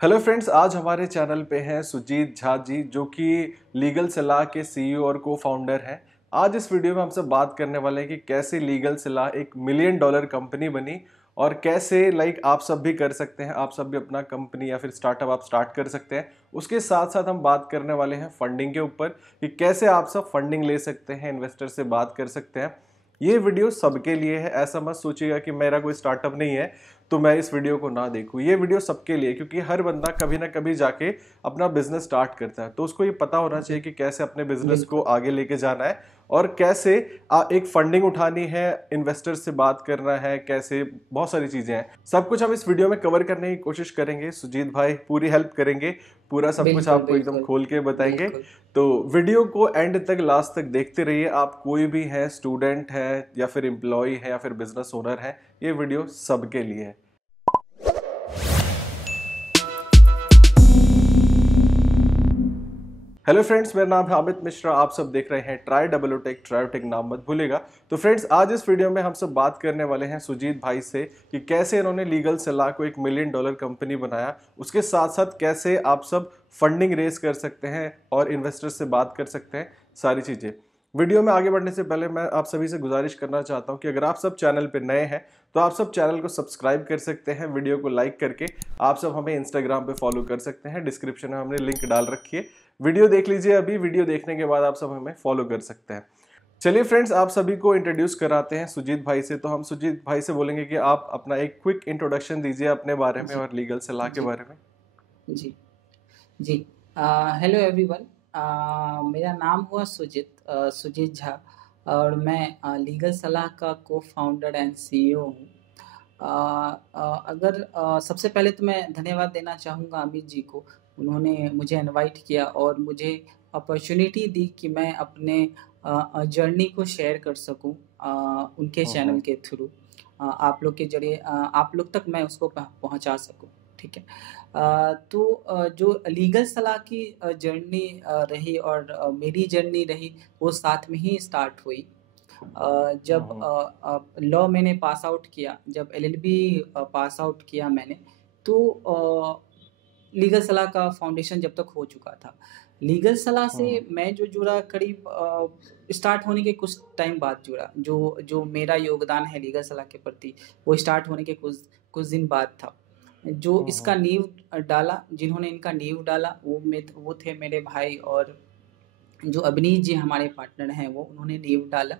Hello friends, आज हमारे channel पे हैं सुजीत झा जी, जो कि लीगल सलाह के सीईओ और को फाउंडर हैं। आज इस वीडियो में हमसे बात करने वाले हैं कि कैसे लीगल सलाह एक मिलियन डॉलर कंपनी बनी और कैसे आप सब भी कर सकते हैं, आप सब भी अपना कंपनी या फिर स्टार्टअप आप स्टार्ट कर सकते हैं। उसके साथ साथ हम बात करने वाले हैं फंडिंग के ऊपर कि कैसे आप सब फंडिंग ले सकते हैं, इन्वेस्टर से बात कर सकते हैं। ये वीडियो सबके लिए है, ऐसा मत सोचिएगा कि मेरा कोई स्टार्टअप नहीं है तो मैं इस वीडियो को ना देखूं। ये वीडियो सबके लिए, क्योंकि हर बंदा कभी ना कभी जाके अपना बिजनेस स्टार्ट करता है, तो उसको ये पता होना चाहिए कि कैसे अपने बिजनेस को बिल्कुल। आगे लेके जाना है और कैसे एक फंडिंग उठानी है, इन्वेस्टर से बात करना है, कैसे बहुत सारी चीजें हैं। सब कुछ हम इस वीडियो में कवर करने की कोशिश करेंगे। सुजीत भाई पूरी हेल्प करेंगे, पूरा सब कुछ बिल्कुल, आपको एकदम बिल्कुल, खोल के बताएंगे। बिल्कुल। तो वीडियो को एंड तक, लास्ट तक देखते रहिए। आप कोई भी है, स्टूडेंट है या फिर एम्प्लॉय है या फिर बिजनेस ओनर है, ये वीडियो सबके लिए है। हेलो फ्रेंड्स, मेरा नाम है अमित मिश्रा। आप सब देख रहे हैं ट्राई टेक, नाम मत भूलेगा। तो फ्रेंड्स, आज इस वीडियो में हम सब बात करने वाले हैं सुजीत भाई से कि कैसे इन्होंने लीगल सलाह को एक मिलियन डॉलर कंपनी बनाया, उसके साथ साथ कैसे आप सब फंडिंग रेज कर सकते हैं और इन्वेस्टर से बात कर सकते हैं, सारी चीज़ें। वीडियो में आगे बढ़ने से पहले मैं आप सभी से गुजारिश करना चाहता हूं कि अगर आप सब चैनल पे नए हैं तो आप सब चैनल को सब्सक्राइब कर सकते हैं, वीडियो को लाइक करके। आप सब हमें इंस्टाग्राम पे फॉलो कर सकते हैं, डिस्क्रिप्शन में हमने लिंक डाल रखी है, वीडियो देख लीजिए। अभी वीडियो देखने के बाद आप सब हमें फॉलो कर सकते हैं। चलिए फ्रेंड्स, आप सभी को इंट्रोड्यूस कराते हैं सुजीत भाई से। तो हम सुजीत भाई से बोलेंगे कि आप अपना एक क्विक इंट्रोडक्शन दीजिए अपने बारे में जी, और लीगल सलाह के जी, बारे में। जी, जी। Hello everyone. मेरा नाम हुआ सुजीत झा और मैं लीगल सलाह का को-फाउंडर एंड सीईओ हूँ। अगर सबसे पहले तो मैं धन्यवाद देना चाहूँगा अमित जी को। उन्होंने मुझे इनवाइट किया और मुझे अपॉर्च्युनिटी दी कि मैं अपने जर्नी को शेयर कर सकूँ उनके चैनल हम्म। के थ्रू। आप लोग के ज़रिए आप लोग तक मैं उसको पहुँचा सकूँ, ठीक है? तो जो लीगल सलाह की जर्नी रही और मेरी जर्नी रही, वो साथ में ही स्टार्ट हुई। जब हम्म। लॉ मैंने पास आउट किया, जब एलएलबी पास आउट किया मैंने, तो लीगल सलाह का फाउंडेशन जब तक हो चुका था। लीगल सलाह से हम्म। मैं जो जुड़ा करीब स्टार्ट होने के कुछ टाइम बाद जुड़ा। जो जो मेरा योगदान है लीगल सलाह के प्रति, वो स्टार्ट होने के कुछ कुछ दिन बाद था। जो इसका हम्म। नींव डाला, जिन्होंने इनका नींव डाला, वो थे मेरे भाई और जो अभिनीत जी हमारे पार्टनर हैं वो उन्होंने नींव डाला।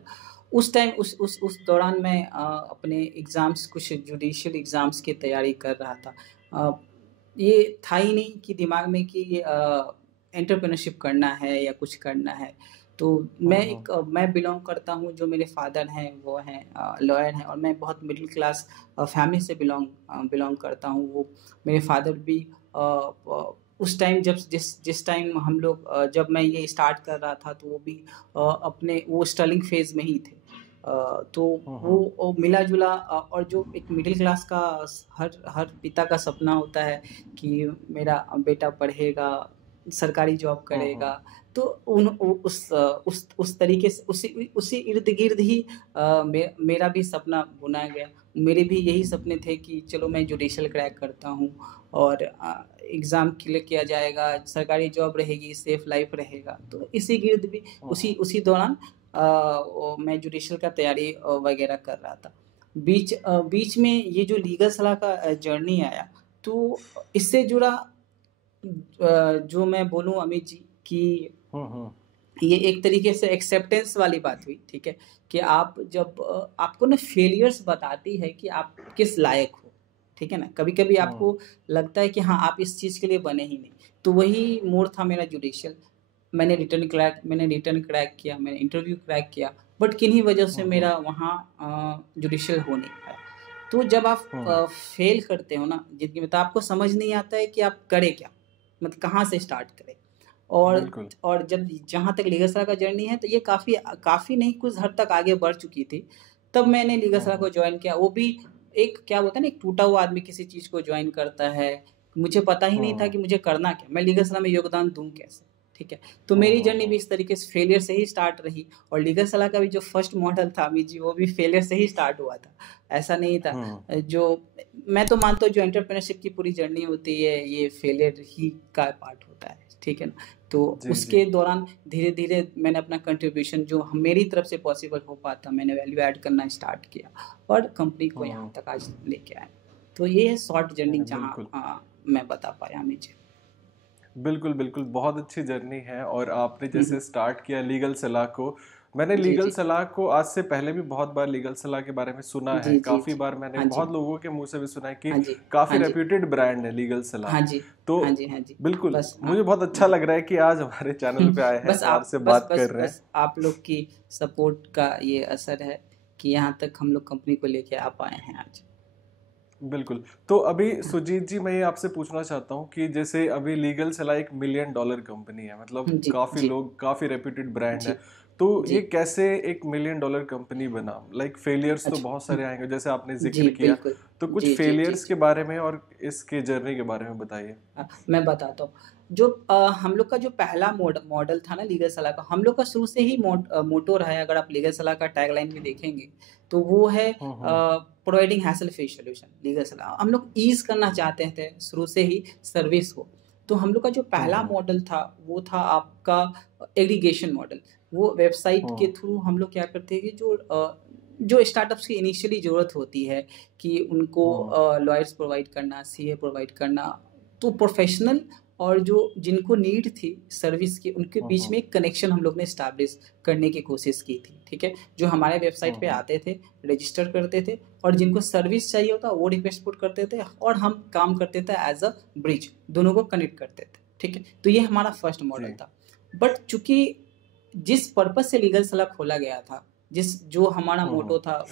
उस टाइम उस दौरान मैं अपने एग्ज़ाम्स, कुछ जुडिशियल एग्ज़ाम्स की तैयारी कर रहा था। अ, ये था ही नहीं कि दिमाग में कि एंटरप्रेन्योरशिप करना है या कुछ करना है। तो हम्म। मैं बिलॉन्ग करता हूँ, जो मेरे फादर हैं वो हैं लॉयर हैं और मैं बहुत मिडिल क्लास फैमिली से बिलॉन्ग करता हूँ। वो मेरे फादर भी उस टाइम जब जिस टाइम हम लोग जब मैं ये स्टार्ट कर रहा था तो वो भी अपने वो स्टर्लिंग फेज़ में ही थे। तो हम्म। वो मिला-जुला और जो एक मिडिल क्लास का हर हर पिता का सपना होता है कि मेरा बेटा पढ़ेगा, सरकारी जॉब हम्म। करेगा। तो उन उ उस तरीके से उसी इर्द-गिर्द ही मेरा भी सपना बुना गया। मेरे भी यही सपने थे कि चलो मैं जुडिशियल क्रैक करता हूँ और एग्ज़ाम क्लियर किया जाएगा, सरकारी जॉब रहेगी, सेफ लाइफ़ रहेगा। तो इसी गिर्द भी उसी हम्म। उसी दौरान मैं जुडिशियल का तैयारी वगैरह कर रहा था। बीच में ये जो लीगल सलाह का जर्नी आया, तो इससे जुड़ा जो मैं बोलूँ अमित जी कि हम्म। ये एक तरीके से एक्सेप्टेंस वाली बात हुई, ठीक है? कि आप जब आपको ना फेलियर्स बताती है कि आप किस लायक हो, ठीक है ना? कभी-कभी हम्म। आपको लगता है कि हाँ, आप इस चीज़ के लिए बने ही नहीं। तो वही मोड़ था मेरा जुडिशियल। मैंने रिटन क्रैक किया, मैंने इंटरव्यू क्रैक किया, बट किन्हीं वजह से हम्म। मेरा वहाँ जुडिशियल हो नहीं पाया। तो जब आप हम्म। फेल करते हो ना ज़िंदगी में, तो आपको समझ नहीं आता है कि आप करें क्या? मतलब कहाँ से स्टार्ट करें? और बिल्कुल। जब जहाँ तक लीगल सलाह का जर्नी है, तो ये काफ़ी नहीं, कुछ हद तक आगे बढ़ चुकी थी। तब मैंने लीगल सलाह हम्म। को जॉइन किया, वो भी एक क्या बोलते हैं ना, एक टूटा हुआ आदमी किसी चीज़ को जॉइन करता है। मुझे पता ही नहीं था हम्म। कि मुझे करना क्या? मैं लीगल सलाह में योगदान दूँ कैसे? ठीक है। तो मेरी जर्नी भी इस तरीके से फेलियर से ही स्टार्ट रही, और लीगल सलाह का भी जो फर्स्ट मॉडल था अमित जी, वो भी फेलियर से ही स्टार्ट हुआ था। ऐसा नहीं था। जो मैं तो मानता हूँ जो एंटरप्रेन्योरशिप की पूरी जर्नी होती है ये फेलियर ही का पार्ट होता है, ठीक है ना। तो उसके दौरान धीरे धीरे मैंने अपना कंट्रीब्यूशन जो मेरी तरफ से पॉसिबल हो पाता मैंने वैल्यू ऐड करना स्टार्ट किया और कंपनी को यहाँ तक आज लेके आए। तो ये है शॉर्ट जर्नी जहाँ मैं बता पाया मुझे। बिल्कुल बिल्कुल, बहुत अच्छी जर्नी है। और आपने जैसे स्टार्ट किया लीगल सलाह को, मैंने लीगल सलाह को आज से पहले भी बहुत बार लीगल सलाह के बारे में सुना है, काफी बार मैंने बहुत लोगों के मुंह से भी सुना है कि काफी रेप्यूटेड ब्रांड है लीगल सलाह। तो बिल्कुल मुझे बहुत अच्छा लग रहा है कि आज हमारे चैनल पे आए हैं, आपसे बात कर रहे हैं। आप लोग की सपोर्ट का ये असर है कि यहाँ तक हम लोग कंपनी को लेके आ पाए हैं आज। बिल्कुल। तो अभी सुजीत जी मैं ये आपसे पूछना चाहता हूँ कि जैसे अभी लीगल सलाह $1 मिलियन कंपनी है, मतलब काफी लोग, काफी रेप्यूटेड ब्रांड है, तो ये कैसे $1 मिलियन कंपनी बना? लाइक फेलियर्स तो बहुत सारे आएंगे जैसे आपने जिक्र किया, तो कुछ फेलियर्स के बारे में और इसके जर्नी के बारे में बताइए। मैं बताता हूँ। जो हम लोग का जो पहला मॉडल था ना लीगल सलाह का, हम लोग का शुरू से ही मोटो रहा है। अगर आप लीगल सलाह का टैगलाइन भी देखेंगे तो वो है providing hassle free solution. Legal सलाह हम लोग ईज करना चाहते थे शुरू से ही सर्विस को। तो हम लोग का जो पहला मॉडल था वो था आपका एग्रीगेशन मॉडल। वो वेबसाइट के थ्रू हम लोग क्या करते हैं कि जो स्टार्टअप्स की इनिशियली ज़रूरत होती है कि उनको लॉयर्स प्रोवाइड करना, सीए प्रोवाइड करना, तो प्रोफेशनल और जो जिनको नीड थी सर्विस की उनके बीच में एक कनेक्शन हम लोग ने इस्टेब्लिश करने की कोशिश की थी, ठीक है। जो हमारे वेबसाइट पे आते थे, रजिस्टर करते थे और जिनको सर्विस चाहिए होता वो रिक्वेस्ट पुट करते थे और हम काम करते थे एज अ ब्रिज, दोनों को कनेक्ट करते थे, ठीक है। तो ये हमारा फर्स्ट मॉडल था। बट चूंकि जिस पर्पज से लीगल सलाह खोला गया था, जो हमारा मोटो था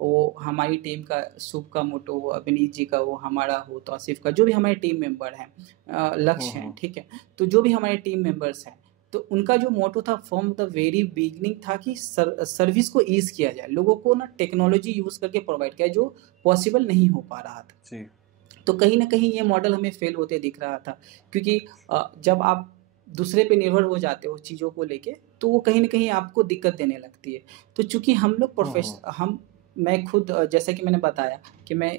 वो हमारी टीम का, शुभ का मोटो हो, अभिनीत जी का वो हमारा हो, तो आसिफ का, जो भी हमारे टीम मेंबर हैं, लक्ष्य हैं, ठीक है। तो जो भी हमारे टीम मेंबर्स हैं तो उनका जो मोटो था फ्रॉम द वेरी बिगनिंग था कि सर्विस को ईज किया जाए, लोगों को ना टेक्नोलॉजी यूज करके प्रोवाइड किया जो पॉसिबल नहीं हो पा रहा था। तो कहीं ना कहीं ये मॉडल हमें फेल होते दिख रहा था, क्योंकि जब आप दूसरे पे निर्भर हो जाते हो चीज़ों को लेके तो वो कहीं ना कहीं आपको दिक्कत देने लगती है। तो चूंकि हम लोग मैं खुद जैसा कि मैंने बताया कि मैं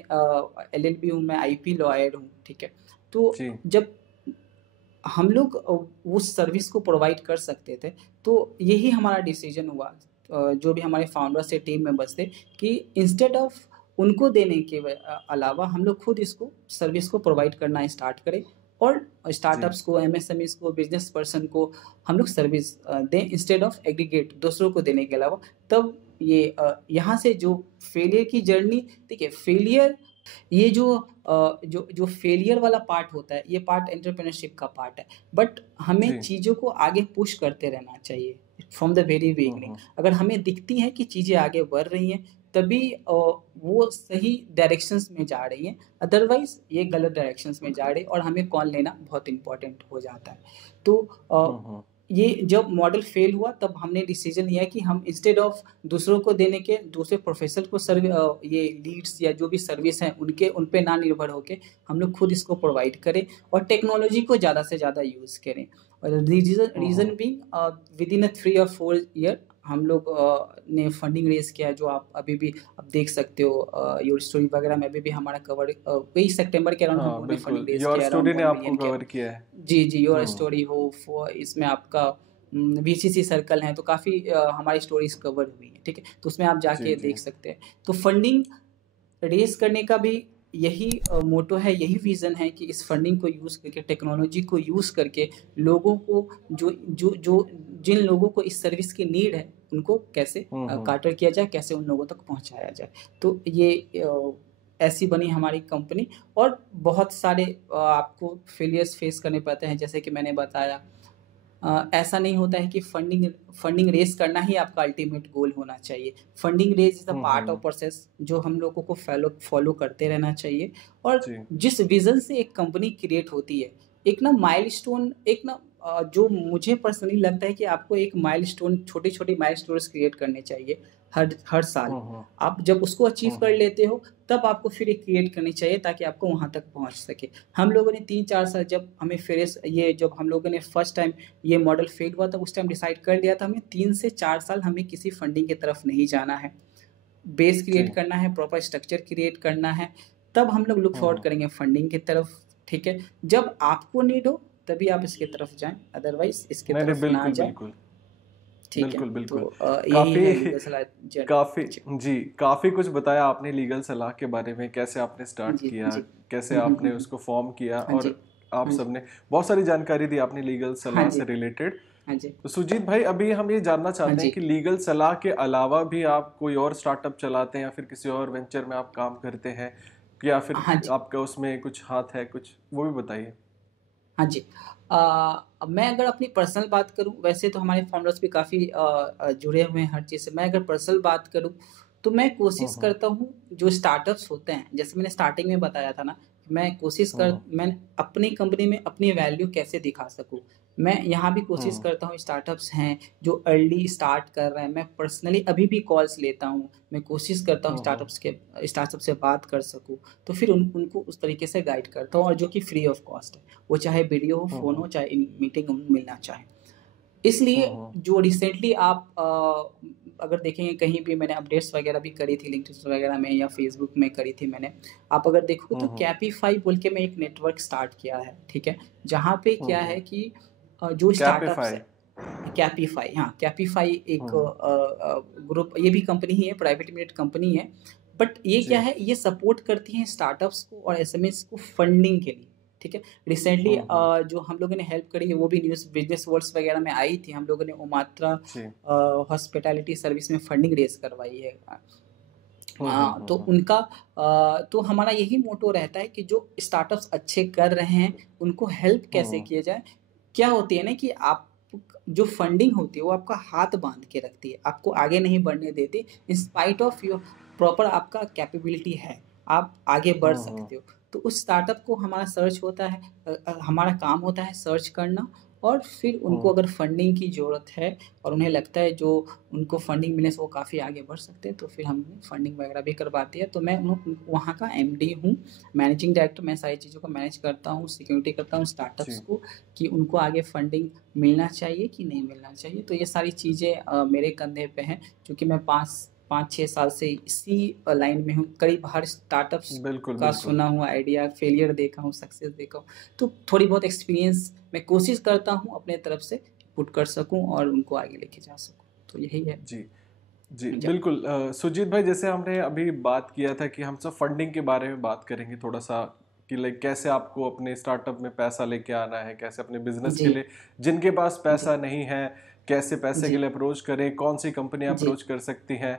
LLB हूँ, मैं IP लॉयर हूँ, ठीक है। तो जब हम लोग उस सर्विस को प्रोवाइड कर सकते थे तो यही हमारा डिसीजन हुआ, जो भी हमारे फाउंडर्स थे, टीम मेंबर्स थे, कि इंस्टेड ऑफ उनको देने के अलावा हम लोग खुद इसको सर्विस को प्रोवाइड करना स्टार्ट करें और स्टार्टअप्स को, MSMEs को, बिजनेस पर्सन को हम लोग सर्विस दें इंस्टेड ऑफ एग्रीगेट दूसरों को देने के अलावा। तब ये यहाँ से जो फेलियर की जर्नी, ठीक है, फेलियर ये जो फेलियर वाला पार्ट होता है ये पार्ट एंटरप्रेन्योरशिप का पार्ट है। बट हमें चीज़ों को आगे पुश करते रहना चाहिए फ्रॉम द वेरी बिगिनिंग। अगर हमें दिखती है कि चीज़ें आगे बढ़ रही हैं तभी वो सही डायरेक्शंस में जा रही हैं, अदरवाइज ये गलत डायरेक्शंस में जा रही है और हमें कॉल लेना बहुत इंपॉर्टेंट हो जाता है। तो ये जब मॉडल फेल हुआ तब हमने डिसीजन लिया कि हम इंस्टेड ऑफ दूसरों को देने के, दूसरे प्रोफेशनल को ये लीड्स या जो भी सर्विस हैं उन पे ना निर्भर होके हम लोग खुद इसको प्रोवाइड करें और टेक्नोलॉजी को ज़्यादा से ज़्यादा यूज़ करें। और रीज़न भी विद इन 3 or 4 ईयर हम लोग ने फंडिंग रेज किया, जो आप अभी भी आप देख सकते हो योर स्टोरी वगैरह में अभी भी हमारा कवर वही सितंबर के अराउंड हम लोगों ने फंडिंग रेज किया। योर स्टोरी ने आपको कवर किया है। जी योर स्टोरी हो, इसमें आपका VCC सर्कल है तो काफ़ी हमारी स्टोरीज कवर हुई है, ठीक है। तो उसमें आप जाके देख सकते हैं। तो फंडिंग रेज करने का भी यही मोटो है, यही विज़न है कि इस फंडिंग को यूज़ करके, टेक्नोलॉजी को यूज़ करके लोगों को जिन लोगों को इस सर्विस की नीड है उनको कैसे काटर किया जाए, कैसे उन लोगों तक पहुंचाया जाए। तो ये ऐसी बनी हमारी कंपनी। और बहुत सारे आपको फेलियर्स फेस करने पड़ते हैं, जैसे कि मैंने बताया ऐसा नहीं होता है कि फंडिंग रेज करना ही आपका अल्टीमेट गोल होना चाहिए। Funding raise is a part of process जो हम लोगों को फॉलो करते रहना चाहिए। और जिस विजन से एक कंपनी क्रिएट होती है, एक ना माइलस्टोन, एक ना जो मुझे पर्सनली लगता है कि आपको एक माइलस्टोन, छोटी छोटी माइलस्टोन्स क्रिएट करने चाहिए। हर साल। हम्म, आप जब उसको अचीव कर हम्म, लेते हो, तब आपको फिर एक क्रिएट करनी चाहिए ताकि आपको वहाँ तक पहुँच सके। हम लोगों ने 3-4 साल, जब हमें फ्रेश ये जब हम लोगों ने फर्स्ट टाइम ये मॉडल फेल हुआ था, उस टाइम डिसाइड कर लिया था हमें 3 से 4 साल हमें किसी फंडिंग की तरफ नहीं जाना है। बेस जी, क्रिएट करना है, प्रॉपर स्ट्रक्चर क्रिएट करना है, तब हम लोग लुक फॉरवर्ड हम्म, करेंगे फंडिंग की तरफ, ठीक है? जब आपको नीड हो तभी आप इसकी तरफ जाएँ, अदरवाइज़ इसकी नहीं नहीं, तरफ ना बिल्कुल जाएँ, बिल्कुल, ठीक है? बिल्कुल तो बिल्कुल। यही काफ़ी है लीगल सलाह काफ़ी जी, जी, काफ़ी कुछ बताया आपने लीगल सलाह के बारे में, कैसे आपने स्टार्ट जी, किया, जी। कैसे आपने हुँ। उसको फ़ॉर्म किया, हाँ जी, और आप हाँ जी, सबने बहुत सारी जानकारी दी आपने लीगल हाँ सलाह जी, से रिलेटेड। हाँ जी, तो सुजीत भाई, अभी हम ये जानना हाँ चाहते हैं जी, कि लीगल सलाह के अलावा भी आप कोई और स्टार्टअप चलाते हैं या फिर किसी और वेंचर में आप काम करते हैं, या फिर हाँ जी, आपका उसमें कुछ हाथ है, कुछ वो भी बताइए। हाँ जी। मैं अगर अपनी पर्सनल बात करूँ, वैसे तो हमारे फाउंडर्स भी काफ़ी जुड़े हुए हैं हर चीज़ से। मैं अगर पर्सनल बात करूँ, तो मैं कोशिश हम्म, करता हूँ जो स्टार्टअप्स होते हैं, जैसे मैंने स्टार्टिंग में बताया था ना, हम्म, मैं अपनी कंपनी में अपनी वैल्यू कैसे दिखा सकूँ। मैं यहाँ भी कोशिश हम्म, करता हूँ, स्टार्टअप्स हैं जो अर्ली स्टार्ट कर रहे हैं, मैं पर्सनली अभी भी कॉल्स लेता हूँ। मैं कोशिश करता हूँ हम्म, स्टार्टअप से बात कर सकूँ, तो फिर उनको उस तरीके से गाइड करता हूँ, और जो कि फ्री ऑफ कॉस्ट है। वो चाहे वीडियो हो, फ़ोन हम्म, हो, चाहे इन मीटिंग मिलना चाहे। इसलिए हम्म, जो रिसेंटली आप अगर देखेंगे, कहीं भी मैंने अपडेट्स वगैरह भी करी थी लिंक्डइन वगैरह में या फ़ेसबुक में करी थी मैंने। आप अगर देखोगे तो हम्म, कैपिफ़ाई बोल के मैं एक नेटवर्क स्टार्ट किया है, ठीक है? जहाँ पे क्या हम्म, है कि जो स्टार्टअप्स कैपिफाई। है, कैपिफ़ाई, हाँ, कैपिफ़ाई एक हम्म, ग्रुप, ये भी कंपनी ही है, प्राइवेट लिमिटेड कंपनी है। बट ये क्या जी, है, ये सपोर्ट करती हैं स्टार्टअप्स को और एसएमएस को फंडिंग के लिए, ठीक है? रिसेंटली हम्म, जो हम लोगों ने हेल्प करी है, वो भी न्यूज़ बिज़नेस वर्ल्ड्स वगैरह में आई थी। हम लोगों ने ओमात्रा जी, हॉस्पिटैलिटी सर्विस में फंडिंग रेज़ करवाई है। हम्म, तो उनका तो हमारा यही मोटो रहता है कि जो स्टार्टअप्स अच्छे कर रहे हैं, उनको हेल्प कैसे हम्म, किया जाए। क्या होती है ना कि आप जो फंडिंग होती है, वो आपका हाथ बाँध के रखती है, आपको आगे नहीं बढ़ने देती। In spite of your proper आपका कैपेबिलिटी है, आप आगे बढ़ हम्म, सकते हो। तो उस स्टार्टअप को हमारा सर्च होता है, हमारा काम होता है सर्च करना, और फिर उनको हम्म, अगर फंडिंग की ज़रूरत है और उन्हें लगता है जो उनको फंडिंग मिलने से वो काफ़ी आगे बढ़ सकते हैं, तो फिर हम फंडिंग वगैरह भी करवाते हैं। तो मैं वहाँ का एमडी हूँ, मैनेजिंग डायरेक्टर। मैं सारी चीज़ों को मैनेज करता हूँ, सिक्योरिटी करता हूँ स्टार्टअप्स जी, को, कि उनको आगे फंडिंग मिलना चाहिए कि नहीं मिलना चाहिए। तो ये सारी चीज़ें मेरे कंधे पे हैं, क्योंकि मैं 5-6 साल से इसी लाइन में हूँ। करीब हर स्टार्टअप्स बिल्कुल का बिल्कुल। सुना हुआ आइडिया, फेलियर देखा हूँ, सक्सेस देखा हूँ। तो थोड़ी बहुत एक्सपीरियंस मैं कोशिश करता हूँ अपने तरफ से पुट कर सकूँ और उनको आगे लेके जा सकूँ। तो यही है। जी, जी, जी, बिल्कुल। सुजीत भाई, जैसे हमने अभी बात किया था कि हम सब फंडिंग के बारे में बात करेंगे थोड़ा सा, कि लाइक कैसे आपको अपने स्टार्टअप में पैसा लेके आना है, कैसे अपने बिजनेस के जी, लिए, जिनके पास जी, पैसा नहीं है, कैसे पैसे के जी, लिए अप्रोच करें, कौन सी कंपनी जी, अप्रोच कर सकती हैं।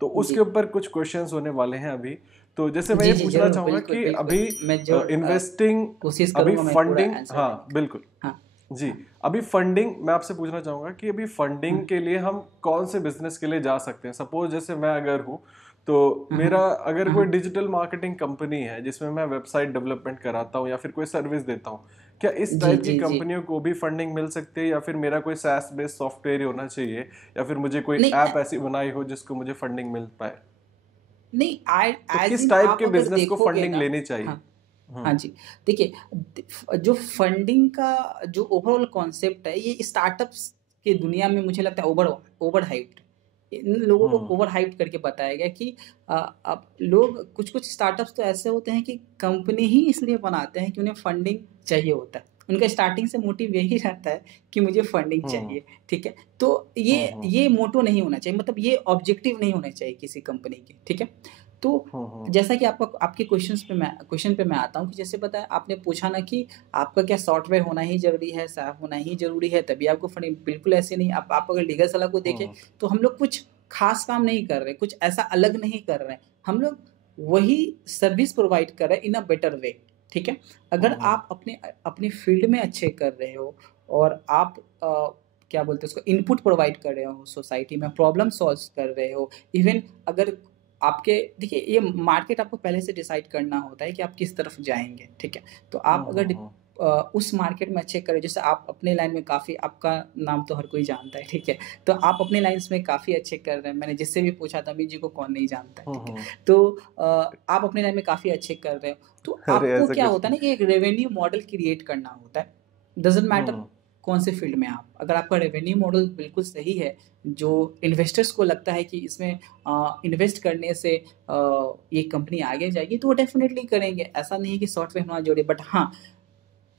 तो उसके जी। ऊपर कुछ क्वेश्चंस होने वाले हैं अभी। तो जैसे मैं जी, ये जी, पूछना ज़रूर, चाहूँगा बिल्कुल, कि बिल्कुल। अभी मैं ज़रूर इन्वेस्टिंग, कोशिश अभी करूँगा मैं पूरा फंडिंग, आंसर देने हाँ का। बिल्कुल, हाँ, जी, हाँ, अभी फंडिंग मैं आपसे पूछना चाहूँगा कि अभी हाँ, फंडिंग के लिए हम कौन से बिजनेस के लिए जा सकते हैं? सपोज जैसे मैं अगर हूँ, तो हाँ, हाँ, मेरा अगर हाँ, कोई हाँ। डिजिटल मार्केटिंग कंपनी है जिसमें मैं वेबसाइट डेवलपमेंट कराता हूँ या फिर कोई सर्विस देता हूँ, क्या इस जी, टाइप की जी, जी। कंपनियों को भी फंडिंग मिल सकती है, या फिर मेरा कोई SaaS बेस्ड सॉफ्टवेयर ही होना चाहिए, या फिर मुझे कोई नहीं ऐप ऐसी बनाई हो जिसको मुझे फंडिंग मिल पाए? नहीं, आई तो ऐज़ किस इन टाइप आप के अगर बिजनेस को देखोगे फंडिंग ना, लेनी चाहिए? हाँ, हाँ हम्म, जी। देखिए, जो फंडिंग का जो ओवरऑल कॉन्सेप्ट है, ये स्टार्टअप्स की दुनिया में मुझे लगता है ओवर हाइप्ड। इन लोगों को हम्म, ओवर हाइप्ड करके बताया गया कि अब लोग, कुछ-कुछ स्टार्टअप्स तो ऐसे होते हैं कि कंपनी ही इसलिए बनाते हैं कि उन्हें फंडिंग चाहिए होता है। उनका स्टार्टिंग से मोटिव यही रहता है कि मुझे फंडिंग हम्म, चाहिए, ठीक है? तो हम्म, ये मोटो नहीं होना चाहिए, मतलब ये ऑब्जेक्टिव नहीं होने चाहिए किसी कंपनी के, ठीक है? तो हम्म, जैसा कि आपका आपके क्वेश्चन पे मैं आता हूँ कि जैसे बताया आपने पूछा ना कि आपका क्या सॉफ्टवेयर होना ही ज़रूरी है, SaaS होना ही ज़रूरी है, तभी आपको फंडिंग, बिल्कुल ऐसे नहीं। आप अगर लीगल सलाह को देखें, हम्म, तो हम लोग कुछ ख़ास काम नहीं कर रहे, कुछ ऐसा अलग नहीं कर रहे हैं। हम लोग वही सर्विस प्रोवाइड कर रहे हैं इन अ बेटर वे, ठीक है? अगर हम्म, आप अपने फ़ील्ड में अच्छे कर रहे हो और आप क्या बोलते हैं उसको, इनपुट प्रोवाइड कर रहे हो सोसाइटी में, प्रॉब्लम सॉल्व कर रहे हो, इवन अगर आपके, देखिए, ये मार्केट आपको पहले से डिसाइड करना होता है कि आप किस तरफ जाएँगे, ठीक है? तो आप हम्म, अगर उस मार्केट में अच्छे करें। जैसे आप अपने लाइन में काफ़ी, आपका नाम तो हर कोई जानता है, ठीक है? तो आप अपने लाइन्स में काफ़ी अच्छे कर रहे हैं। मैंने जिससे भी पूछा था, अमित जी को कौन नहीं जानता है, हुँ, ठीक है? हुँ। तो आप अपने लाइन में काफ़ी अच्छे कर रहे हो। तो अरे आपको ऐसा क्या कुछ होता है नहीं। ना कि एक रेवेन्यू मॉडल क्रिएट करना होता है। डज़न्ट मैटर हुँ, कौन से फील्ड में आप, अगर आपका रेवेन्यू मॉडल बिल्कुल सही है, जो इन्वेस्टर्स को लगता है कि इसमें इन्वेस्ट करने से ये कंपनी आगे जाएगी, तो वो डेफ़िनेटली करेंगे। ऐसा नहीं है कि सॉफ्टवेयर होना ज़रूरी है, बट हाँ,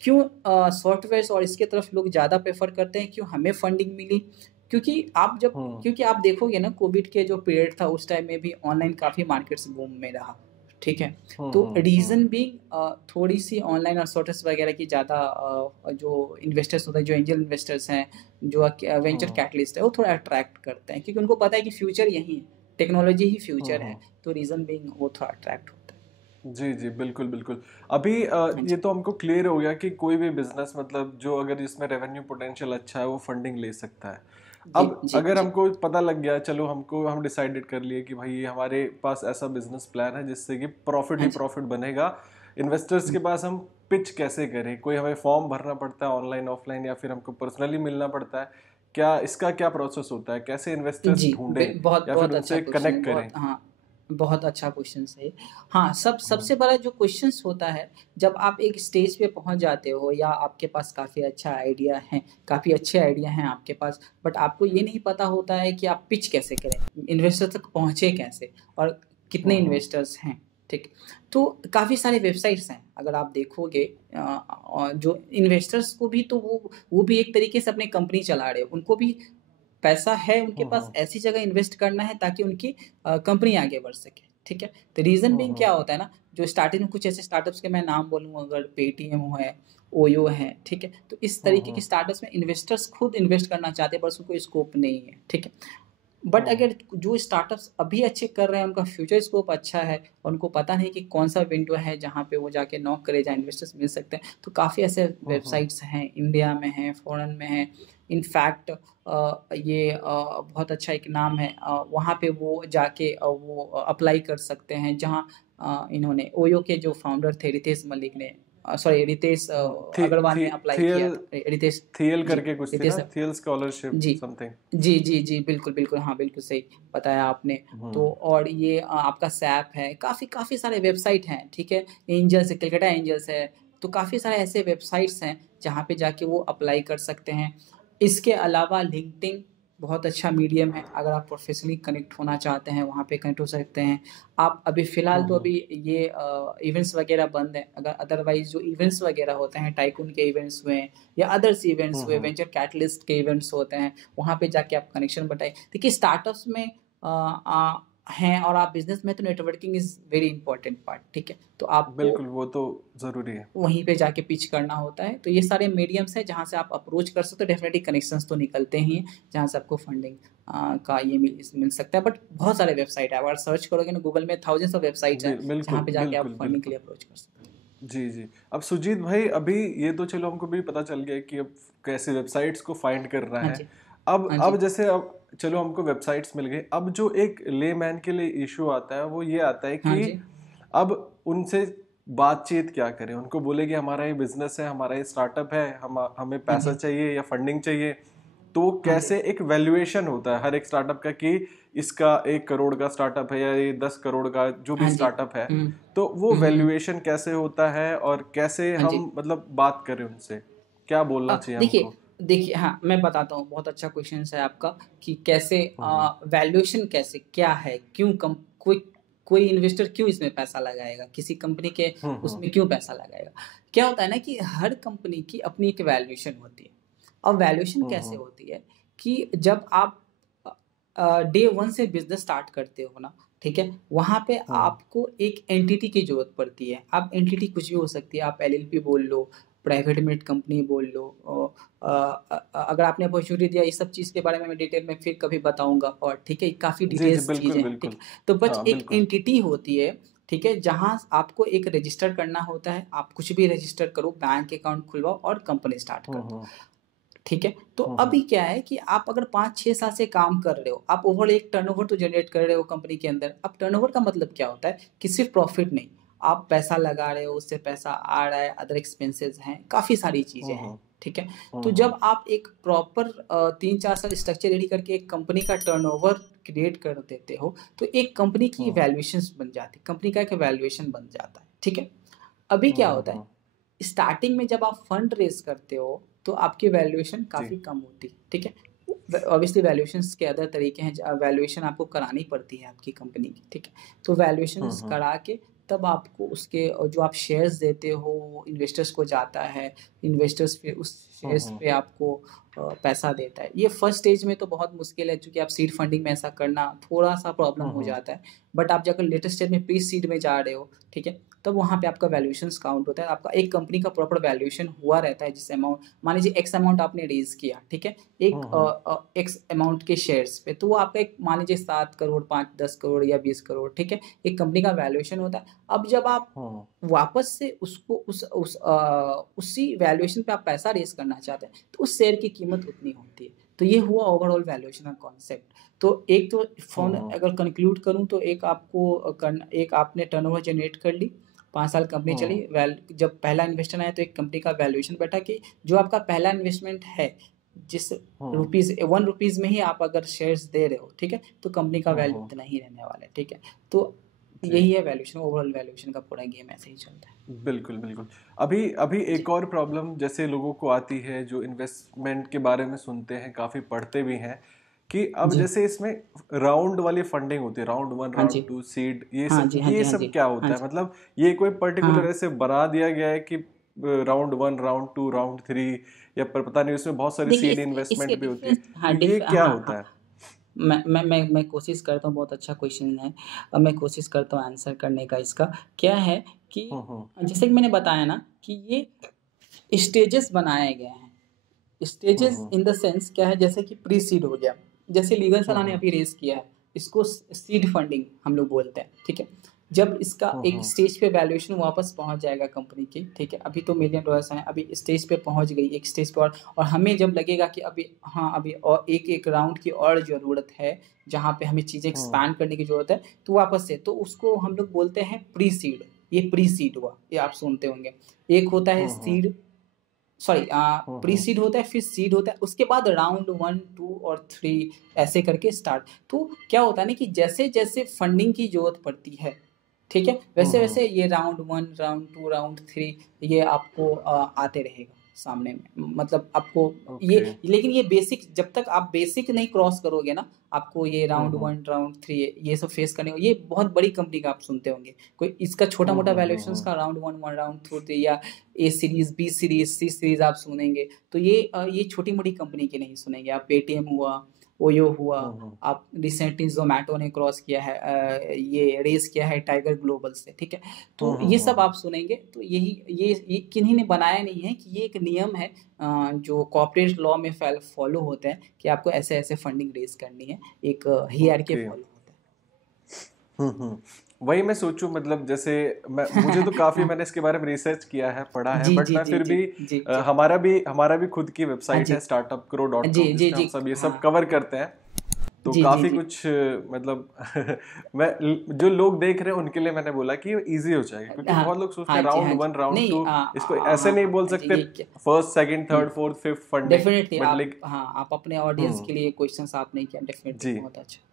क्यों सॉफ्टवेयर्स और इसके तरफ लोग ज़्यादा प्रेफ़र करते हैं, क्यों हमें फंडिंग मिली? हुँ, क्योंकि आप देखोगे ना, कोविड के जो पीरियड था उस टाइम में भी ऑनलाइन काफ़ी मार्केट्स बूम में रहा, ठीक है? हुँ, तो हुँ, हुँ, रीज़न बीइंग थोड़ी-सी ऑनलाइन और सॉफ्टवेयर्स वगैरह की ज़्यादा जो इन्वेस्टर्स होते हैं, जो एंजल इन्वेस्टर्स हैं, जो वेंचर हुँ, कैपिटलिस्ट है, वो थोड़ा अट्रैक्ट करते हैं क्योंकि उनको पता है कि फ्यूचर यही है, टेक्नोलॉजी ही हुँ, फ्यूचर है, हुँ। तो रीज़न बीइंग वो थोड़ा अट्रैक्ट होता है। जी, जी, बिल्कुल, बिल्कुल। अभी हाँ ये जी। तो हमको क्लियर हो गया कि कोई भी बिज़नेस मतलब जो अगर जिसमें रेवेन्यू पोटेंशियल अच्छा है, वो फंडिंग ले सकता है। जी, अब जी, अगर जी। हमको पता लग गया, चलो हम डिसाइडेड कर लिए कि भाई हमारे पास ऐसा बिज़नेस प्लान है जिससे कि प्रॉफ़िट हाँ ही जी। प्रॉफ़िट बनेगा। इन्वेस्टर्स हुँ। के पास हम पिच कैसे करें? कोई हमें फॉर्म भरना पड़ता है ऑनलाइन, ऑफ़लाइन या फिर हमको पर्सनली मिलना पड़ता है? क्या इसका क्या प्रोसेस होता है? कैसे इन्वेस्टर्स जी, ढूँढें बहुत या फिर बहुत अच्छा उनसे क्वेश्चन है, कनेक्ट करें? बहुत हाँ, बहुत अच्छा क्वेश्चन है। हाँ, हुँ, सबसे बड़ा जो क्वेश्चंस होता है, जब आप एक स्टेज पे पहुँच जाते हो या आपके पास काफ़ी अच्छा आइडिया है, काफ़ी अच्छे आइडिया हैं आपके पास, बट आपको ये नहीं पता होता है कि आप पिच कैसे करें, इन्वेस्टर तक पहुँचे कैसे और कितने हुँ, हुँ, इन्वेस्टर्स हैं, ठीक? तो काफ़ी सारे वेबसाइट्स हैं, अगर आप देखोगे जो इन्वेस्टर्स को भी, तो वो भी एक तरीके से अपनी कंपनी चला रहे हैं, उनको भी पैसा है उनके हुँ, पास, हुँ, ऐसी जगह इन्वेस्ट करना है ताकि उनकी कंपनी आगे बढ़ सके, ठीक है? तो रीज़न हुँ, बीइंग हुँ, क्या होता है ना, जो स्टार्टिंग में कुछ ऐसे स्टार्टअप्स के मैं नाम बोलूँ, अगर पेटीएम है, ओयो है, ठीक है? तो इस हुँ, तरीके के हुँ, स्टार्टअप्स में इन्वेस्टर्स खुद इन्वेस्ट करना चाहते हैं, बस उनको स्कोप नहीं है, ठीक है? बट हुँ, अगर जो स्टार्टअप्स अभी अच्छे कर रहे हैं, उनका फ्यूचर स्कोप अच्छा है, और उनको पता नहीं कि कौन-सा विंडो है जहाँ पे वो जाके नॉक करे, जहाँ इन्वेस्टर्स मिल सकते हैं। तो काफ़ी ऐसे हुँ, हुँ। वेबसाइट्स हैं, इंडिया में हैं, फ़ॉरेन में हैं। इनफैक्ट ये बहुत अच्छा एक नाम है, वहाँ पे वो जाके वो अप्लाई कर सकते हैं, जहाँ इन्होंने ओयो के जो फाउंडर थे, रितेश मलिक ने, सॉरी, रितेश हुँ, थी अग्रवाल थी ने अप्लाई किया थियल था। रितेश, थियल जी, करके कुछ थी रितेश, ना? थियल स्कॉलरशिप जी। समथिंग। जी, जी, जी, बिल्कुल, बिल्कुल। हाँ, बिल्कुल सही बताया आपने। हुँ, तो और ये आपका सैप है, काफ़ी काफ़ी सारे वेबसाइट हैं, ठीक है? एंजल्स है, कलकत्ता एंजल्स है, तो काफ़ी सारे ऐसे वेबसाइट्स हैं, जहाँ पे जाके वो अप्लाई कर सकते हैं। इसके अलावा लिंक्डइन बहुत अच्छा मीडियम है, अगर आप प्रोफ़ेशनली कनेक्ट होना चाहते हैं, वहाँ पे कनेक्ट हो सकते हैं। आप अभी फ़िलहाल हुँ, तो हुँ, अभी ये इवेंट्स वगैरह बंद हैं, अगर अदरवाइज़ जो इवेंट्स वगैरह होते हैं, टाइकून के इवेंट्स हुए या अदर्स इवेंट्स हुँ, हुए, हुँ। वेंचर कैटलिस्ट के इवेंट्स होते हैं, वहाँ पे जाके आप कनेक्शन बनाएँ। देखिए, स्टार्टअप्स में हैं और आप बिज़नेस में, तो networking is very important part, ठीक है? तो आपको बिल्कुल, वो तो ज़रूरी है। वहीं पे जाके पिच करना होता है। तो ये सारे मीडियम्स हैं जहाँ से आप अप्रोच कर सकते हो, डेफ़िनिटली कनेक्शंस तो निकलते ही हैं, जहाँ से आपको फंडिंग का ये मिल सकता है। बट बहुत सारे वेबसाइट है, अगर सर्च करोगे ना गूगल में, थाउज़ेंड्स ऑफ वेबसाइट्स हैं, जहाँ बिल्कुल, पे जाके आप बिल्कुल, फंडिंग के बिल्कुल। लिए अप्रोच कर सकते हो। जी, जी। अब सुजीत भाई अभी ये तो चलो हमको भी पता चल गया कि अब कैसे वेबसाइट्स को फाइंड करना हाँ है। जी, अब जैसे अब चलो हमको वेबसाइट्स मिल गई, अब जो एक लेमैन के लिए इश्यू आता है वो ये आता है हाँ कि जी। अब उनसे बातचीत क्या करें? उनको बोले कि हमारा ये बिज़नेस है, हमारा ये स्टार्टअप है, हमें हाँ पैसा जी, चाहिए या फंडिंग चाहिए। तो हाँ जी, कैसे एक वैल्यूएशन होता है हर एक स्टार्टअप का कि इसका 1 करोड़ का स्टार्टअप है या ये 10 करोड़ का जो भी हाँ जी। स्टार्टअप है, हुँ, तो वो हुँ, हुँ। वैल्यूएशन कैसे होता है और कैसे हाँ जी। हम मतलब बात करें उनसे? क्या बोलना चाहिए हमको? देखिए, हाँ, मैं बताता हूँ, बहुत अच्छा क्वेश्चन्स है आपका कि कैसे हुँ, हुँ। वैल्यूएशन कैसे, क्या है? क्यों कम कोई कोई इन्वेस्टर क्यों इसमें पैसा लगाएगा? किसी कंपनी के हुँ, हुँ। उसमें क्यों पैसा लगाएगा? क्या होता है ना कि हर कंपनी की अपनी एक वैल्यूएशन होती है। अब वैल्यूएशन हुँ, कैसे हुँ। होती है कि जब आप डे 1 से बिज़नेस स्टार्ट करते हो ना, ठीक है? वहाँ पे हुँ। आपको एक एंटिटी की ज़रूरत पड़ती है। अब एंटिटी कुछ भी हो सकती है, आप एलएलपी बोल लो, प्राइवेट लिमिटेड कंपनी बोल लो, अगर आपने अपॉर्च्युनिटी दिया, इस सब चीज़ के बारे में मैं डिटेल में फिर कभी बताऊँगा, और ठीक है, काफ़ी जी, जी, डिटेल्स बिल्कुल, चीज़ें हैं, ठीक बिल्कुल। है? तो बस हाँ, एक बिल्कुल। एंटिटी होती है, ठीक है? जहाँ आपको एक रजिस्टर करना होता है, आप कुछ भी रजिस्टर करो, बैंक अकाउंट खुलवाओ और कंपनी स्टार्ट कर हुँ, दो। हुँ। ठीक है? तो हुँ, अभी हुँ। क्या है कि आप अगर 5-6 साल से काम कर रहे हो, आप ओवरऑल एक टर्नओवर तो जनरेट कर रहे हो कंपनी के अंदर। अब टर्नओवर का मतलब क्या होता है कि सिर्फ़ प्रॉफ़िट नहीं, आप पैसा लगा रहे हो, उससे पैसा आ रहा है, अदर एक्सपेंसेस हैं, काफ़ी सारी चीज़ें हैं, ठीक है। तो जब आप एक प्रॉपर 3-4 साल स्ट्रक्चर रेडी करके एक कंपनी का टर्नओवर क्रिएट कर देते हो, तो एक कंपनी की वैल्यूएशंस बन जाती है, कंपनी का एक वैल्यूएशन बन जाता है, ठीक है। अभी क्या होता है, स्टार्टिंग में जब आप फंड रेज करते हो तो आपकी वैल्यूएशन काफ़ी कम होती है, ठीक है। ऑब्वियसली वैल्यूएशंस के अदर तरीके हैं, वैल्यूएशन आपको करानी पड़ती है आपकी कंपनी की, ठीक है। तो वैल्यूएशंस करा के तब आपको उसके जो आप शेयर्स देते हो वो इन्वेस्टर्स को जाता है, इन्वेस्टर्स फिर उस शेयर्स पे आपको पैसा देता है। ये फर्स्ट स्टेज में तो बहुत मुश्किल है, क्योंकि आप सीड फंडिंग में ऐसा करना थोड़ा सा प्रॉब्लम हो जाता है, बट आप जाकर लेटेस्ट स्टेज में प्री सीड में जा रहे हो, ठीक है, तब वहाँ पे आपका वैल्यूएशंस काउंट होता है। आपका एक कंपनी का प्रॉपर वैल्यूएशन हुआ रहता है, जिस अमाउंट, मान लीजिए एक्स अमाउंट आपने रेज किया, ठीक है, एक एक्स अमाउंट के शेयर्स पे, तो वो आपका एक, मान लीजिए 7 करोड़, 5-10 करोड़ या 20 करोड़, ठीक है, एक कंपनी का वैल्यूएशन होता है। अब जब आप वापस से उसको उसी वैल्यूएशन पे आप पैसा रेज करना चाहते हैं, तो उस शेयर की कीमत उतनी होती है। तो ये हुआ ओवरऑल वैल्यूएशन का कॉन्सेप्ट। तो एक तो अगर कंक्लूड करूँ तो एक आपने टर्नओवर जनरेट कर ली, 5 साल कंपनी चली, जब पहला इन्वेस्टर आया तो एक कंपनी का वैल्यूएशन बैठा कि जो आपका पहला इन्वेस्टमेंट है, जिस ₹1 में ही आप अगर शेयर्स दे रहे हो, ठीक है, तो कंपनी का वैल्यू इतना ही रहने वाला है, ठीक है। तो यही है वैल्यूएशन, ओवरऑल वैल्यूएशन का पूरा गेम ऐसे ही चलता है। बिल्कुल बिल्कुल। अभी एक और प्रॉब्लम जैसे लोगों को आती है, जो इन्वेस्टमेंट के बारे में सुनते हैं, काफ़ी पढ़ते भी हैं, कि अब जैसे इसमें राउंड वाली फंडिंग होती है, राउंड 1, राउंड 2, सीड, ये सब क्या होता है? मतलब ये कोई पर्टिकुलर ऐसे बना दिया गया है कि राउंड 1, राउंड 2, राउंड 3, या पता नहीं, उसमें बहुत सारी सीड इन्वेस्टमेंट भी होती है, ये क्या होता है? मैं कोशिश करता हूँ, बहुत अच्छा क्वेश्चन है, अब मैं कोशिश करता हूँ आंसर करने का। इसका क्या है कि जैसे कि मैंने बताया ना कि ये स्टेजेस बनाए गए हैं। स्टेजेस इन द सेंस क्या है, जैसे कि प्री सीड हो गया, जैसे लीगल सलाह ने अभी रेज किया है, इसको सीड फंडिंग हम लोग बोलते हैं, ठीक है। जब इसका एक स्टेज पे वैल्यूएशन वापस पहुंच जाएगा कंपनी की, ठीक है, अभी तो $1 मिलियन है, अभी स्टेज पे पहुंच गई, एक स्टेज पे, और हमें जब लगेगा कि अभी और एक राउंड की और ज़रूरत है, जहाँ पे हमें चीज़ें एक्सपैंड करने की ज़रूरत है, तो वापस से, तो उसको हम लोग बोलते हैं प्री सीड। ये प्री सीड हुआ, ये आप सुनते होंगे। एक होता है सीड, प्री सीड होता है, फिर सीड होता है, उसके बाद राउंड 1, 2 और 3 ऐसे करके स्टार्ट। तो क्या होता है ना कि जैसे जैसे फंडिंग की जरूरत पड़ती है, ठीक है, वैसे वैसे ये राउंड 1, राउंड 2, राउंड 3 ये आपको आते रहेगा सामने में, मतलब आपको ये, लेकिन ये बेसिक, जब तक आप बेसिक नहीं क्रॉस करोगे ना, आपको ये राउंड 1, राउंड 3 ये सब फेस करने, ये बहुत बड़ी कंपनी का आप सुनते होंगे, कोई इसका छोटा मोटा वैल्यूएशंस का राउंड 1, राउंड 2, 3 या A series, B series, C series आप सुनेंगे, तो ये छोटी मोटी कंपनी के नहीं सुनेंगे आप। पेटीएम हुआ, ओयो हुआ, आप रिसेंटली जोमेटो ने क्रॉस किया है, ये रेस किया है टाइगर ग्लोबल से, ठीक है, तो ये सब आप सुनेंगे। तो ये किन्हीं ने बनाया नहीं है, कि ये एक नियम है जो कॉर्पोरेट लॉ में फॉलो होता है, कि आपको ऐसे ऐसे फंडिंग रेज करनी है, एक हियरार्की फॉलो होता है। वही मैं सोचूं, मतलब जैसे मुझे तो काफी मैंने इसके बारे में रिसर्च किया है, पढ़ा है, बट मैं फिर भी हमारा भी खुद की वेबसाइट है startupgrow.com, जिसमें हम सब ये सब कवर करते हैं, तो काफी कुछ, मतलब मैं जो लोग देख रहे हैं उनके लिए मैंने बोला कि इजी हो जाएगा, क्योंकि बहुत लोग सोचते हैं राउंड 1, राउंड 2, इसको ऐसे नहीं बोल सकते first, second, third, fourth, fifth funding. Definitely आप अपने ऑडियंस के लिए क्वेश्चंस आपने किया, डेफिनेटली बहुत अच्छा।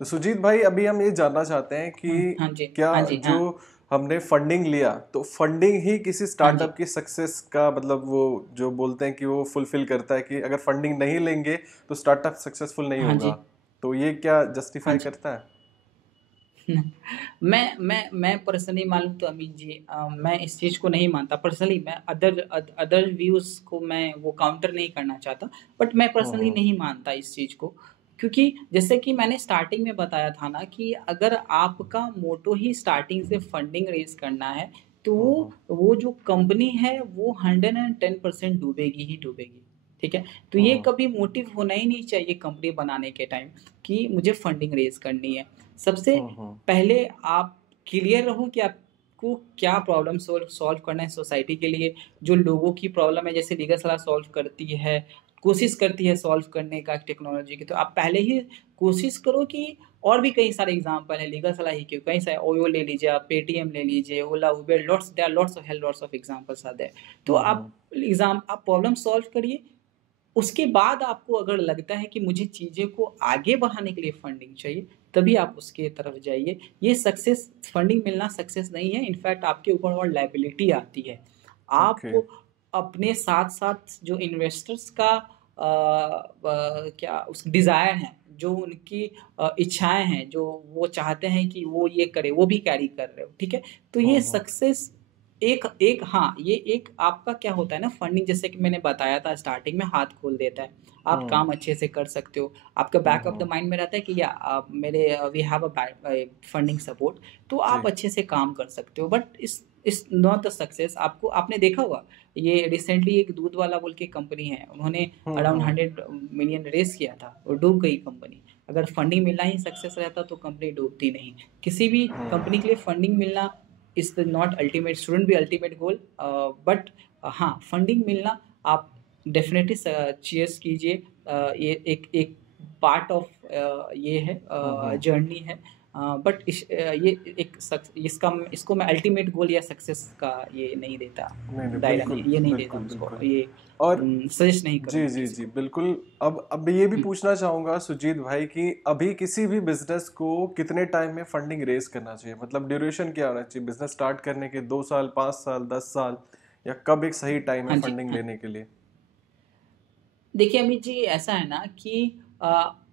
तो सुजीत भाई, अभी हम ये जानना चाहते हैं कि क्या जो हमने फंडिंग लिया, तो फंडिंग ही किसी स्टार्टअप की सक्सेस का, मतलब वो जो बोलते हैं कि वो फुलफिल करता है, कि अगर फंडिंग नहीं लेंगे तो स्टार्टअप सक्सेसफुल नहीं होगा, तो ये क्या जस्टिफाई करता है? मैं पर्सनली मालूम तो अमीन जी, मैं इस चीज़ को नहीं मानता पर्सनली। मैं अदर व्यूज़ को मैं वो काउंटर नहीं करना चाहता, बट मैं पर्सनली नहीं मानता इस चीज़ को, क्योंकि जैसे कि मैंने स्टार्टिंग में बताया था ना, कि अगर आपका मोटो ही स्टार्टिंग से फंडिंग रेज करना है, तो वो जो कंपनी है वो 110% डूबेगी ही डूबेगी, ठीक है। तो ये कभी मोटिव होना ही नहीं चाहिए कंपनी बनाने के टाइम, कि मुझे फंडिंग रेज करनी है। सबसे पहले आप क्लियर रहो कि आपको क्या प्रॉब्लम सॉल्व करना है सोसाइटी के लिए, जो लोगों की प्रॉब्लम है, जैसे लीगल सलाह सॉल्व करती है, कोशिश करती है सॉल्व करने का टेक्नोलॉजी की, तो आप पहले ही कोशिश करो कि और भी कई सारे एग्जांपल हैं लीगल सलाह ही क्यों, कई सारे ओयो ले लीजिए आप, पेटीएम ले लीजिए, Ola, Uber, lots there are lots of hell lots of examples are there. तो हम्म आप प्रॉब्लम सॉल्व करिए, उसके बाद आपको अगर लगता है कि मुझे चीज़ें को आगे बढ़ाने के लिए फंडिंग चाहिए, तभी आप उसके तरफ जाइए। ये सक्सेस फंडिंग मिलना सक्सेस नहीं है, इनफैक्ट आपके ऊपर और लायबिलिटी आती है। आप ओके अपने साथ-साथ जो इन्वेस्टर्स का क्या उस डिज़ायर है, जो उनकी इच्छाएँ हैं, जो वो चाहते हैं कि वो ये करे, वो भी कैरी कर रहे हो, ठीक है? तो ये हम्म सक्सेस एक एक हाँ, ये एक आपका क्या होता है ना फंडिंग, जैसे कि मैंने बताया था स्टार्टिंग में, हाथ खोल देता है। आप हम्म काम अच्छे से कर सकते हो। आपका back of the hmm mind में रहता है कि या मेरे वी हैव फंडिंग सपोर्ट, तो आप जी अच्छे से काम कर सकते हो। बट इस नॉट द सक्सेस। आपको आपने देखा होगा, ये रिसेंटली एक दूध वाला बोल के कंपनी है, उन्होंने अराउंड हम्म 100 मिलियन रेज़ किया था और डूब गई कंपनी। अगर फंडिंग मिलना ही सक्सेस रहता तो कंपनी डूबती नहीं। किसी भी कंपनी के लिए फंडिंग मिलना is the not ultimate, shouldn't be ultimate goal, but हाँ, फंडिंग मिलना आप डेफ़िनेटली चीज़ कीजिए। ये एक एक पार्ट ऑफ ये है हम्म जर्नी है। बट ये एक इसको मैं अल्टीमेट गोल या सक्सेस का ये नहीं देता, नहीं नहीं दायरा नहीं, बिल्कुल ये नहीं देता बिल्कुल उसको, बिल्कुल। ये और सजेस्ट नहीं जी करूँगा जी किसी जी को। बिल्कुल। अब मैं ये भी हुँ। पूछना चाहूंगा सुजीत भाई कि अभी किसी भी बिजनेस को कितने टाइम में फंडिंग रेज करना चाहिए, मतलब ड्यूरेशन क्या होना चाहिए बिजनेस स्टार्ट करने के, 2 साल, 5 साल, 10 साल, या कब एक सही टाइम है हाँ जी, फंडिंग हाँ। लेने के लिए? देखिए अमित जी, ऐसा है ना कि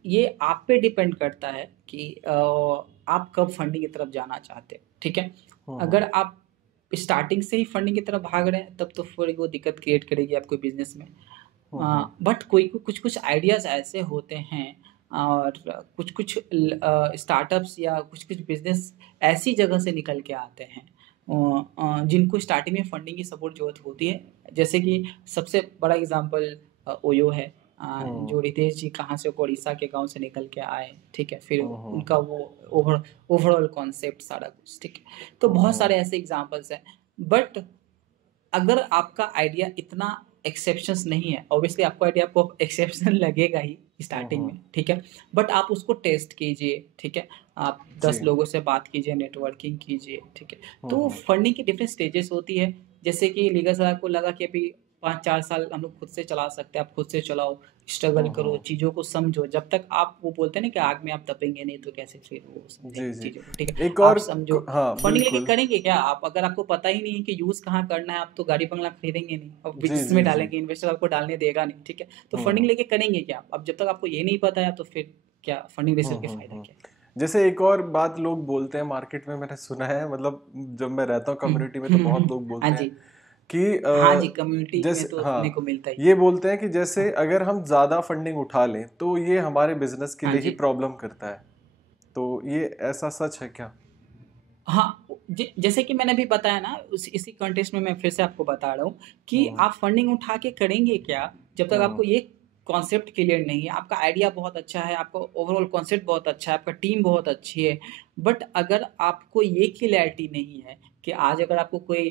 ये आप पे डिपेंड करता है कि आप कब फंडिंग की तरफ जाना चाहते हो, ठीक है? हम्म अगर आप स्टार्टिंग से ही फंडिंग की तरफ भाग रहे हैं, तब तो फिर वो दिक्कत क्रिएट करेगी आपको बिज़नेस में। हम्म बट कोई कुछ-कुछ आइडियाज़ ऐसे होते हैं और कुछ-कुछ स्टार्टअप्स या कुछ-कुछ बिज़नेस ऐसी जगह से निकल के आते हैं जिनको स्टार्टिंग में फंडिंग की सपोर्ट ज़रूरत होती है। जैसे कि सबसे बड़ा एग्ज़ाम्पल ओयो है, हम्म जो रितेश जी कहाँ से उड़ीसा के गाँव से निकल के आए, ठीक है? फिर हम्म उनका वो ओवरऑल कॉन्सेप्ट सारा कुछ, ठीक है? तो बहुत हम्म सारे ऐसे एग्ज़ाम्पल्स हैं। बट अगर आपका आइडिया इतना एक्सेप्शंस नहीं है, ऑब्वियसली आपको आइडिया आपको एक्सेप्शनल लगेगा ही स्टार्टिंग हम्म में, ठीक है? बट आप उसको टेस्ट कीजिए, ठीक है? आप जी 10 लोगों से बात कीजिए, नेटवर्किंग कीजिए, ठीक है? तो हम्म फंडिंग की डिफरेंट स्टेजेस होती है। जैसे कि लीगल सलाह को लगा कि अभी 5-4 साल हम लोग खुद से चला सकते हैं, आप खुद से चलाओ, स्ट्रगल करो, हम्म चीज़ों को समझो। जब तक आप वो बोलते हैं ना कि आग में आप तपेंगे नहीं तो कैसे फिर वो जी समझेंगे जी। चीज़ों को, ठीक है? एक आप और समझो। हाँ फंडिंग लेके बिल्कुल। करेंगे क्या आप? अगर आपको पता ही नहीं है कि यूज़ कहाँ करना है, आप तो गाड़ी बंगला खरीदेंगे नहीं और जी बिज़नेस जी में जी। डालेंगे, इन्वेस्टर आपको डालने देगा नहीं, ठीक है? तो फंडिंग हम्म लेके करेंगे क्या? अब जब तक आपको ये नहीं पता है तो फिर क्या फंडिंग लेके करके फ़ायदा क्या है? जैसे एक और बात लोग बोलते हैं मार्केट में, मैंने सुना है, मतलब जब मैं रहता हूँ कम्युनिटी में तो बहुत लोग हाँ बोलते हैं जी। कि हाँ जी, कम्युनिटी में जैसे तो हाँ, सुनने को मिलता ही है। ये बोलते हैं कि जैसे अगर हम ज़्यादा फंडिंग उठा लें तो ये हमारे बिजनेस के हाँ लिए ही जी। प्रॉब्लम करता है, तो ये ऐसा सच है क्या? हाँ, जैसे कि मैंने अभी बताया ना, इसी कॉन्टेक्स्ट में मैं फिर से आपको बता रहा हूँ कि हम्म आप फंडिंग उठा के करेंगे क्या, जब तक हम्म आपको ये कॉन्सेप्ट क्लियर नहीं है। आपका आइडिया बहुत अच्छा है, आपका ओवरऑल कॉन्सेप्ट बहुत अच्छा है, आपका टीम बहुत अच्छी है, बट अगर आपको ये क्लैरिटी नहीं है कि आज अगर आपको कोई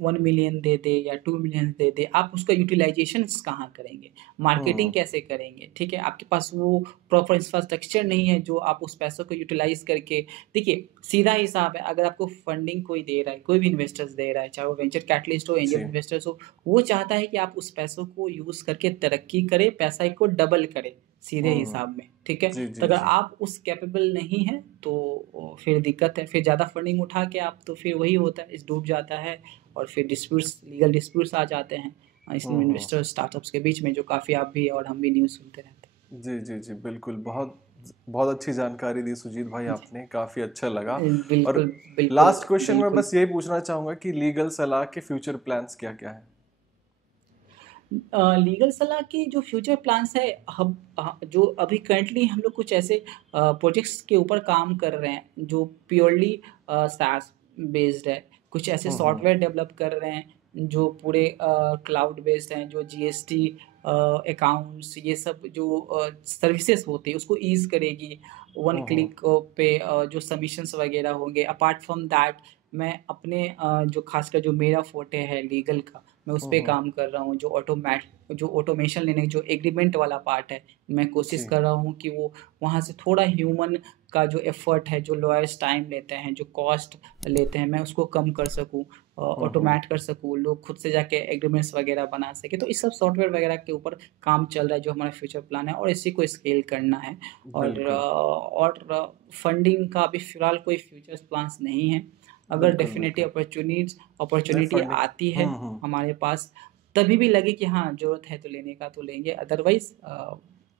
1 मिलियन दे दे या 2 मिलियन दे दे, आप उसका यूटिलाइज़ेशंस कहाँ करेंगे? मार्केटिंग हम्म कैसे करेंगे? ठीक है? आपके पास वो प्रॉपर इंफ्रास्ट्रक्चर नहीं है जो आप उस पैसों को यूटिलाइज़ करके, देखिए, सीधा हिसाब है, अगर आपको फंडिंग कोई दे रहा है, कोई भी इन्वेस्टर्स दे रहा है, चाहे वो वेंचर कैपिटलिस्ट हो, एंजल जी इन्वेस्टर्स हो, वो चाहता है कि आप उस पैसों को यूज़ करके तरक्की करें, पैसा को डबल करें, सीधे हम्म हिसाब में, ठीक है? जी तो जी अगर जी। आप उस कैपेबल नहीं हैं, तो फिर दिक्कत है, फिर ज़्यादा फंडिंग उठा के आप तो फिर वही होता है, इस डूब जाता है और फिर डिस्प्यूट्स, लीगल डिस्प्यूट्स आ जाते हैं इस हम्म इन्वेस्टर स्टार्टअप्स के बीच में, जो काफ़ी आप भी और हम भी न्यूज़ सुनते रहते जी जी जी बिल्कुल। बहुत बहुत अच्छी जानकारी दी सुजीत भाई हैं। जी। आपने, काफ़ी अच्छा लगा। और बिल्कुल, बिल्कुल, लास्ट क्वेश्चन में बिल्कुल। बस यही पूछना चाहूँगा कि लीगल सलाह के फ्यूचर प्लान्स क्या क्या है? लीगल सलाह की जो फ्यूचर प्लान्स है, हम जो अभी करंटली हम लोग कुछ ऐसे प्रोजेक्ट्स के ऊपर काम कर रहे हैं जो प्योरली सास बेस्ड है। कुछ ऐसे हम्म सॉफ्टवेयर डेवलप कर रहे हैं जो पूरे क्लाउड बेस्ड हैं, जो जीएसटी अकाउंट्स, ये सब जो सर्विसेज होती है उसको ईज़ करेगी। वन हम्म क्लिक पे जो सबमिशंस वगैरह होंगे। अपार्ट फ्रॉम दैट मैं अपने जो खासकर जो मेरा फोटे है लीगल का, मैं उस पे काम कर रहा हूँ। जो ऑटोमेशन लेने जो एग्रीमेंट वाला पार्ट है, मैं कोशिश जी। कर रहा हूँ कि वो वहाँ से थोड़ा ह्यूमन का जो एफर्ट है, जो लॉयर्स टाइम लेते हैं, जो कॉस्ट लेते हैं, मैं उसको कम कर सकूँ, ऑटोमेट कर सकूँ, लोग खुद से जाके एग्रीमेंट्स वगैरह बना सके। तो इस सब सॉफ्टवेयर वगैरह के ऊपर काम चल रहा है, जो हमारा फ्यूचर प्लान है, और इसी को स्केल करना है। बिल्कुल, और फंडिंग का अभी फ़िलहाल कोई फ्यूचर्स प्लान्स नहीं है। अगर बिल्कुल, डेफ़िनेटली बिल्कुल। नहीं अपॉर्च्युनिटी फंडिंग। आती है हमारे पास, तभी भी लगे कि हाँ, ज़रूरत है तो लेने का तो लेंगे, अदरवाइज़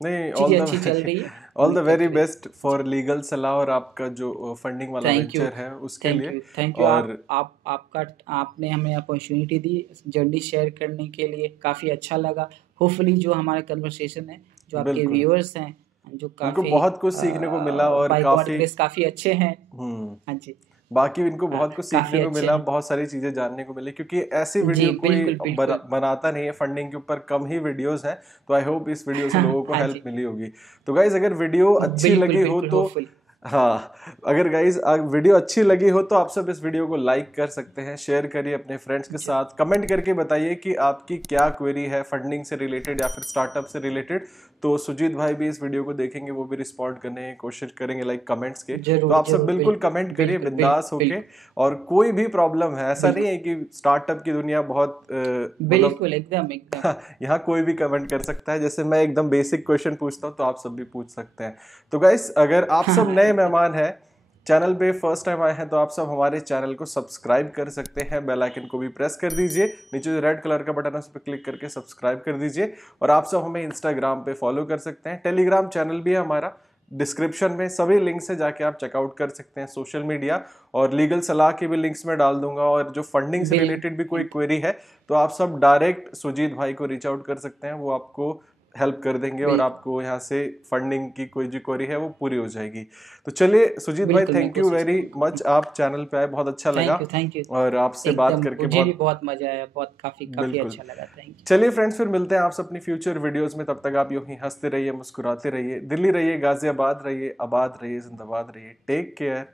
नहीं, ऑल चीज़ें द अच्छी चल रही है, ऑल द उम्मीद वेरी करते रहिए। बेस्ट फॉर लीगल सलाह और आपका जो फंडिंग वाला थैंक यू, वेंचर है उसके लिए। Thank you. और आपका आपने हमें अपॉर्च्युनिटी दी जर्नी शेयर करने के लिए, काफ़ी अच्छा लगा। होपफुली जो हमारा कन्वर्सेशन है, जो आपके बिल्कुल, व्यूअर्स हैं, जो उनको काफ़ी बहुत कुछ सीखने को मिला और बाय गॉड काफ़ी ग्रेस काफ़ी अच्छे हैं। हुँ। हाँ जी। बाकी इनको बहुत कुछ काफ़ी सीखने को अच्छे मिला, हैं। बहुत सारी चीज़ें जानने को मिली क्योंकि ऐसी जी, वीडियो कोई बिल्कुल, बिल्कुल। बनाता नहीं है, फंडिंग के ऊपर कम ही वीडियोज़ हैं, तो आई होप इस वीडियो से लोगों को हाँ हेल्प जी। मिली होगी। तो गाइज़ अगर वीडियो अच्छी बिल्कुल, लगी हो बिल्कुल, तो होपफुली। हाँ, अगर गाइज़ वीडियो अच्छी लगी हो तो आप सब इस वीडियो को लाइक कर सकते हैं, शेयर करिए अपने फ्रेंड्स के ज साथ, कमेंट करके बताइए कि आपकी क्या क्वेरी है फंडिंग से रिलेटेड या फिर स्टार्टअप से रिलेटेड। तो सुजीत भाई भी इस वीडियो को देखेंगे, वो भी रिस्पॉन्ड करने की कोशिश करेंगे लाइक कमेंट्स के। तो ज़रूर, आप सब ज़रूर, बिल्कुल बिल्कुल, कमेंट करिए बिल्कुल, बिंदास होके। बिल्कुल, और कोई भी प्रॉब्लम है, ऐसा नहीं बिल्कुल, है कि स्टार्टअप की दुनिया बहुत मतलब बिल्कुल, एकदम, एकदम। यहाँ कोई भी कमेंट कर सकता है। जैसे मैं एकदम बेसिक क्वेश्चन पूछता हूँ तो आप सब भी पूछ सकते हैं। तो गाइस अगर आप सब नए मेहमान हैं, चैनल पे फर्स्ट टाइम आए हैं, तो आप सब हमारे चैनल को सब्सक्राइब कर सकते हैं, बेल आइकन को भी प्रेस कर दीजिए, नीचे जो रेड कलर का बटन है उस पर क्लिक करके सब्सक्राइब कर दीजिए। और आप सब हमें इंस्टाग्राम पे फॉलो कर सकते हैं, टेलीग्राम चैनल भी है हमारा, डिस्क्रिप्शन में सभी लिंक्स है, जाके आप चेकआउट कर सकते हैं। सोशल मीडिया और लीगल सलाह के भी लिंक्स में डाल दूंगा, और जो फंडिंग से रिलेटेड भी कोई बिल्कुल, क्वेरी है तो आप सब डायरेक्ट सुजीत भाई को रीच आउट कर सकते हैं, वो आपको हेल्प कर देंगे और बिल्कुल, आपको यहाँ से फंडिंग की कोई जो क्वेरी है वो पूरी हो जाएगी। तो चलिए सुजीत भाई, बिल्कुल, मैं थैंक यू कोशिश वेरी करूँगा। मच, आप चैनल पे आए, बहुत अच्छा लगा थैंक यू। और आपसे बात एकदम, करके मुझे भी बहुत बहुत मज़ा आया, बहुत काफ़ी काफ़ी बिल्कुल। अच्छा लगा। Thank you. चलिए फ्रेंड्स, फिर मिलते हैं आपसे अपनी फ्यूचर वीडियोस में। तब तक आप यूं ही हंसते रहिए, मुस्कुराते रहिए, दिल्ली रहिए, गाजियाबाद रहिए, आबाद रहिए, जिंदाबाद रहिए। Take care,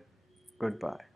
good bye.